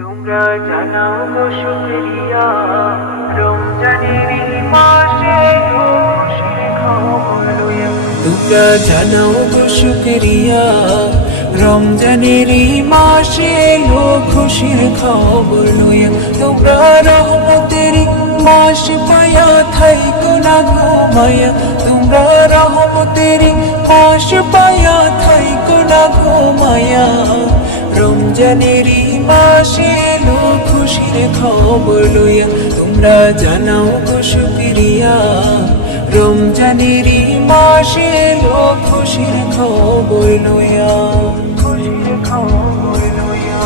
তোমরা জানাও গো শুকরিয়া। রমজানের মাসে তোমরা জানাও গো শুকরিয়া। রমজানের মাসে এলো খুশির খবর লইয়া তোমরা রহমতের মাস পায়া থাইকো না ঘুমায়া তোমরা রহমতের মাস পায়া থাইকো না ঘুমায়া রমজানের মাসে এলো খুশির খবর লইয়া। তোমরা জানাও গো শুকরিয়া রমজানের মাসে এলো খুশির খবর লইয়া। খুশির খবর লইয়া।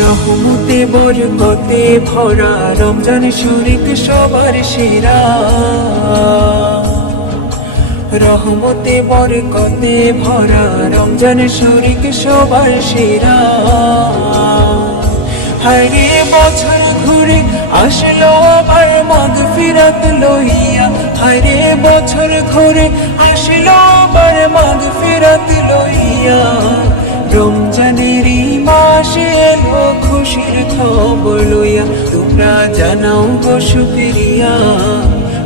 রহমতে, বরকতে ভরা রমজান শরীক সবার সেরা। রহমতে, বরকতে ভরা রমজান শরীক সবার সেরা। হারে বছর ঘুরে আসলো আবার মগ ফিরাত লইয়া। হারে বছর ঘুরে আসলো আবার মগ ফিরাত লইয়া। রমজানের এই মাসে এলো খুশির খবর লইয়া। তোমরা জানাও গো শুকরিয়া।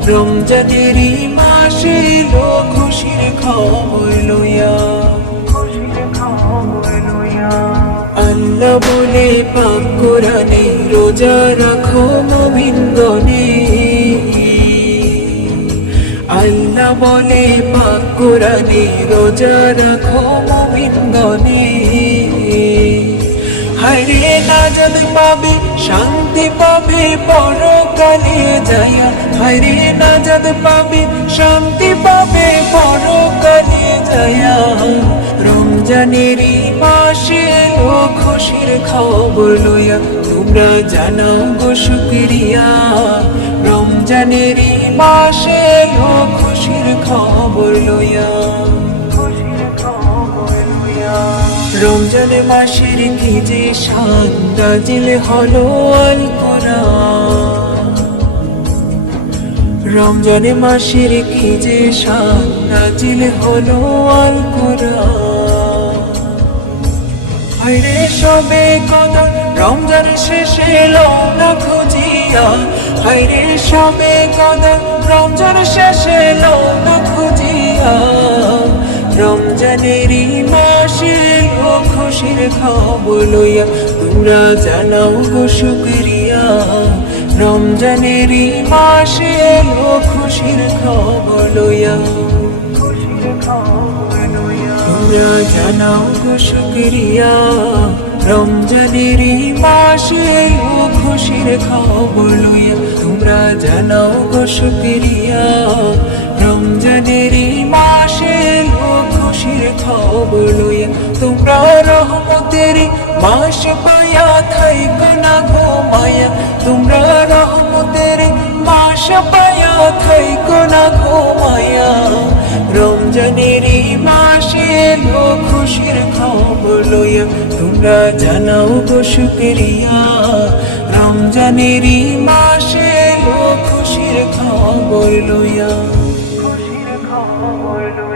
রমজানের এই মাসে এলো খুশির খবর লইয়া। আল্লাহ বলে, পাক কোরআনে রোজা রাখো মুমিন আল্লাহ বলে, পাক কোরআনে রোজা রাখো মুমিন গনে নাজাদ পাবে, শান্তি পাবে, পরকালে যায়া হায়রে নাজাদ পাবে, শান্তি পাবে, পরকালে যায়া রমজানের মাসে ও খুশির খবর লইয়া তোমরা জানাও গো শুকরিয়া রমজানের মাসে ও খুশির খবর লইয়া। রমজান মাসের কি যে শান নাজিল হলো আল কোরআন। রমজান মাসের কি যে শান নাজিল হলো আল কোরআন। সবে কদর, রমজান শেষে এলো না খুঁজিয়া। হাইরে সবে কদর, রমজান শেষে এলো না খুঁজিয়া। রমজানের এই মাসে খুশির খবর লইয়া, তোমরা জানাও গো শুকরিয়া। রমজানের মাসে এলো খুশির খবর লইয়া। তোমরা জানাও গো শুকরিয়া। রমজানের মাসে এলো খুশির খবর লইয়া, তোমরা জানাও গো শুকরিয়া। রমজানের মাসে এলো খুশির খবর তোমরা রহমতের মাস পায়া থাইকো না ঘুমায়া তোমরা রহমতের মাস পায়া থাইকো না ঘুমায়া রমজানের মাসে এলো খুশির খবর লইয়া তোমরা জানাও গো শুকরিয়া। রমজানের মাসে এলো খুশির খবর লইয়া। খুশির খবর লইয়া।